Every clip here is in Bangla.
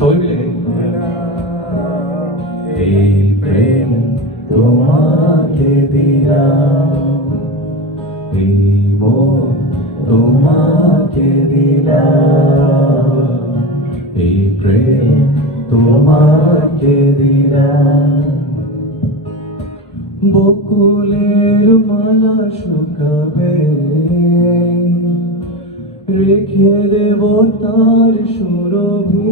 সবাই মিলে এই প্রেম তোমাকে দিলাম, এই মন তোমাকে দিলাম, এই প্রেম তোমাকে দিলাম। বকুলের মালা শুকাবে, রেখে দেব তার সুরভি।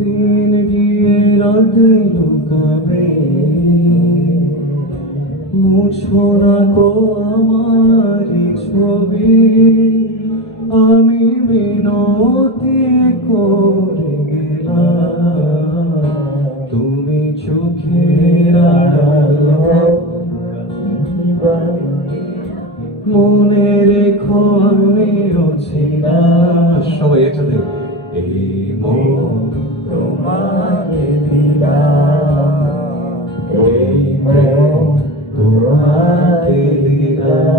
দিন গিয়ে রাতে লুকাবে, মুছো না গো আমার ছবি। আমি মিনতি করে গেলাম, তুমি চোখের আড়াল মনে রেখো আমি ছিলাম। সবাই একসাথে এই মন তোমাকে দিলাম, এই প্রেম তোমাকে দিলাম।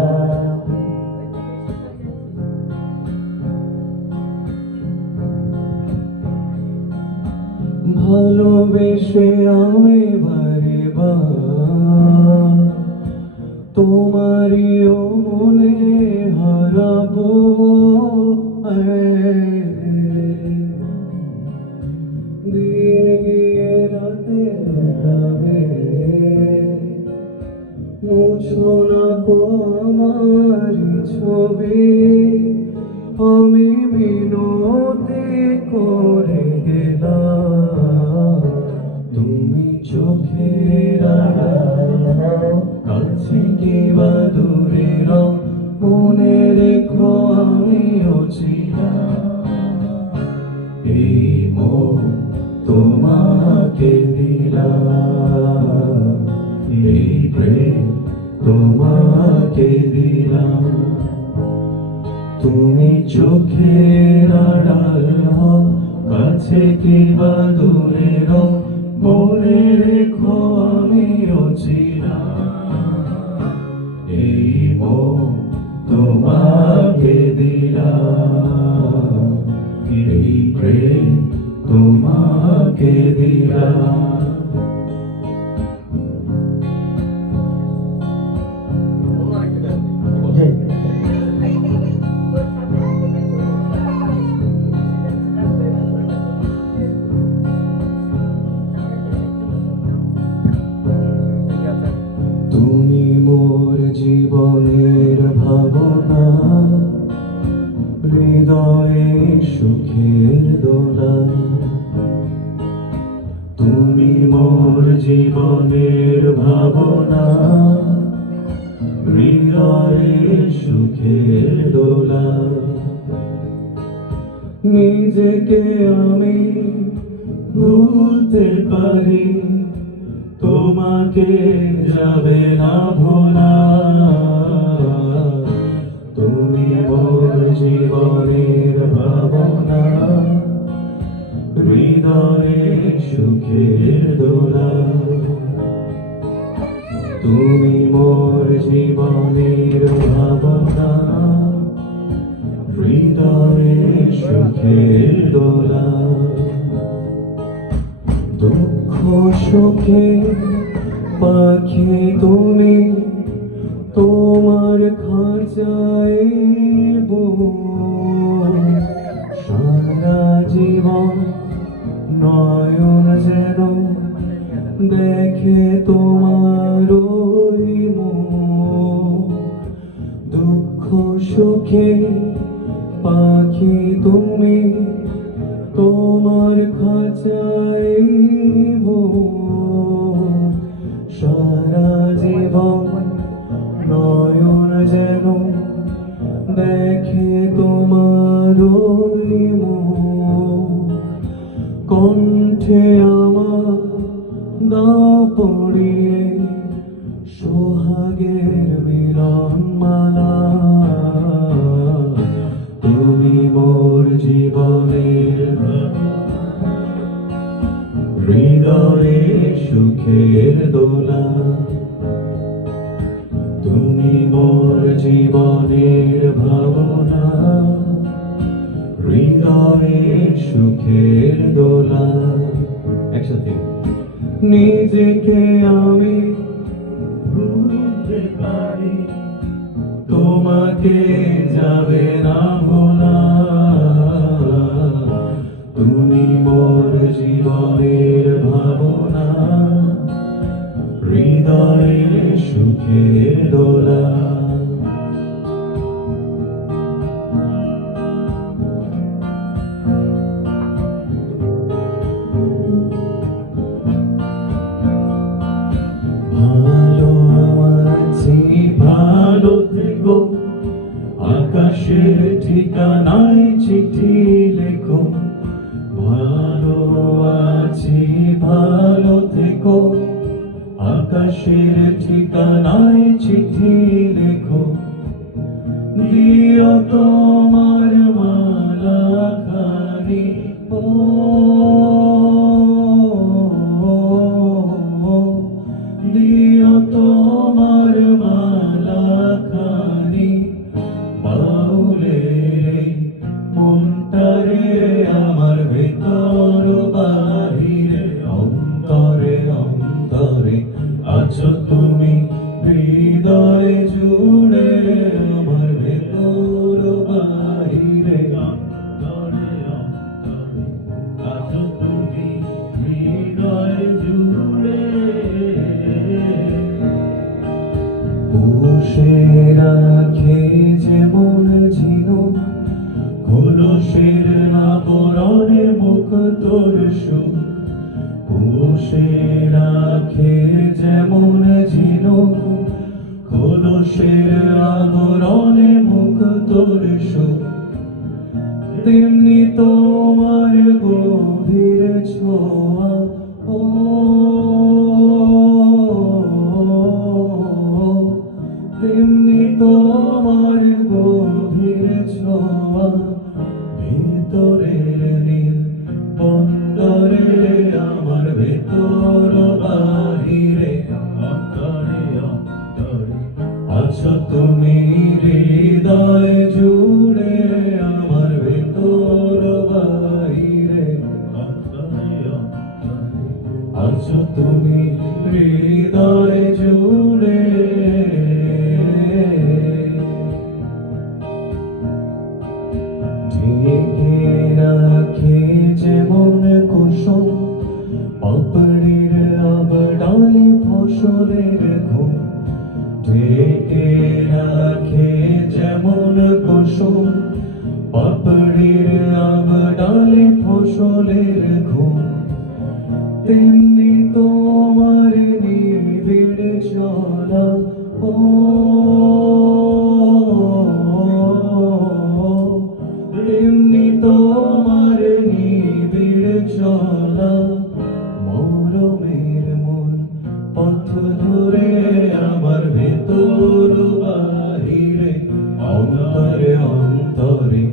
ভালোবেসে আমি বারে বার তোমারই মনে হারাবো। দিন গিয়ে রাতে লুকাবে, মুছো না গো আমার ছবি। আমি মিনতি করে গেলাম, তুমি চোখের আড়াল কাছে কিংবা দূরে মনে রেখো আমিও ছিলাম। এই মন তোমাকে দিলাম, এই প্রেম তোমাকে দিলাম। তুমি চোখের আড়াল কাছে কিংবা দূরে মনে রেখো আমিও ছিলাম। এই মন তোমাকে দিলাম, এই প্রেম তোমাকে দিলাম। তুমি মোর জীবনের ভাবনা, হৃদয়ে সুখের দোলা। তুমি মোর জীবনের ভাবনা, হৃদয়ে সুখের দোলা। নিজেকে আমি ভুলতে পারি, তোমাকে যাবে না ভোলা। তুমি মোর জীবনের ভাবনা, হৃদয়ে সুখের দোলা। তুমি মোর জীবনের ভাবনা, হৃদয়ে সুখের দোলা। দুঃখ সুখে পাখি তুমি, তোমার খাঁচায় সারা জীবন নয়ন যেন দেখে তোমার দুঃখ সুখে পাখি তুমি, তোমার খাঁচায় সারা জীবন নয়ন যেন দেখে তোমার কণ্ঠে আমার দাও পড়িয়ে সোহাগের মিলন মালা। তুমি মোর জীবনের হৃদয়ে সুখের দোলা। তুমি মোর জীবনের ভাবনা, সুখের দোলা। একসাথে নিজেকে আমি ভুলতে পারি, তোমাকে যাবে না ভোলা। তুমি মোর জীবনের ভাবনা, হৃদয়ে সুখের দোলা। ভালো আছি, ভালো থেকো, আকাশের ঠিকানায় চিঠি লেখো। ভালো আছি, ভালো থেকো, আকাশের ঠিকানায় চিঠি লেখো। দিও তোমার মালা খানি, ও দিও তোমার মালা খানি। বাউলে মনটারে আমার ভেতর বাহিরে, অন্তরে অন্তরে আছো তুমি, হৃদয় জুড়ে আমার ভেতর বাহিরে, অন্তরে অন্তরে আছো তুমি, হৃদয় জুড়ে। পুষে রাখে যেমন ঝিনুক খোলসের আবরণে মুখ তোর সুখ। পুষে রাখে যেমন ঝিনুক খোলসের আবরণে মুখ তোর সুখ। তেমনি তোমার গভীর ছোঁয়া, ও তেমনি তোমার গভীর ছোঁয়া। ভেতরের নীল বন্দরে আমার ভেতর বাহিরে, অন্তরে অন্তরে আছো তুমি, হৃদয় জুড়ে আমার ভেতর বাহিরে, অন্তরে অন্তরে আছো তুমি, হৃদয় জুড়ে। ঢেকে রাখে যেমন কুসুম পাপড়ির আবডালে ফসলের ঘুম। ঢেকে রাখে যেমন কুসুম পাপড়ির আবডালে ফসলের ঘুম। তেমনি তোমার নিবিড় চলা, ও তেমনি তোমার নিবিড় চলা। মরমের মূল পথ ধরে আমার ভেতর বাহিরে, অন্তরে অন্তরে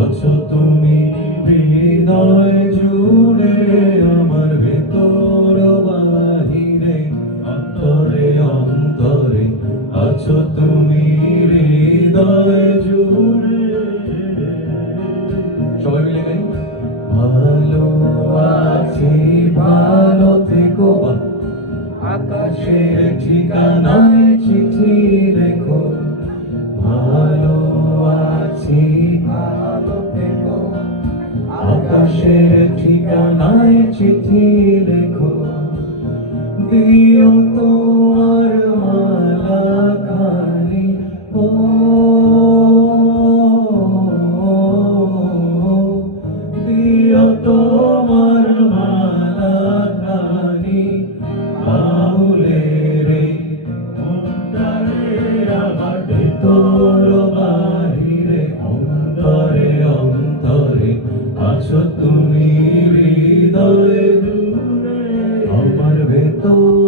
আছো তুমি, হৃদয় জুড়ে আমার ভেতর বাহিরে, অন্তরে অন্তরে আছো তুমি, হৃদয় জুড়ে। সবাই মিলে গাই। ভালো আছি, ভালো থেকো, আকাশের ঠিকানায় চিঠি লেখো। ভালো আছি, ভালো থেকো, আকাশের ঠিকানায় চিঠি লেখো। দিও তোমার মালা খানি, ও দিও তোমার মালা খানি। বাউলে রে মনটারে আমার ভেতর বাহিরে, অন্তরে অন্তরে আছো তুমি, হৃদয় জুড়ে আমার ভেতর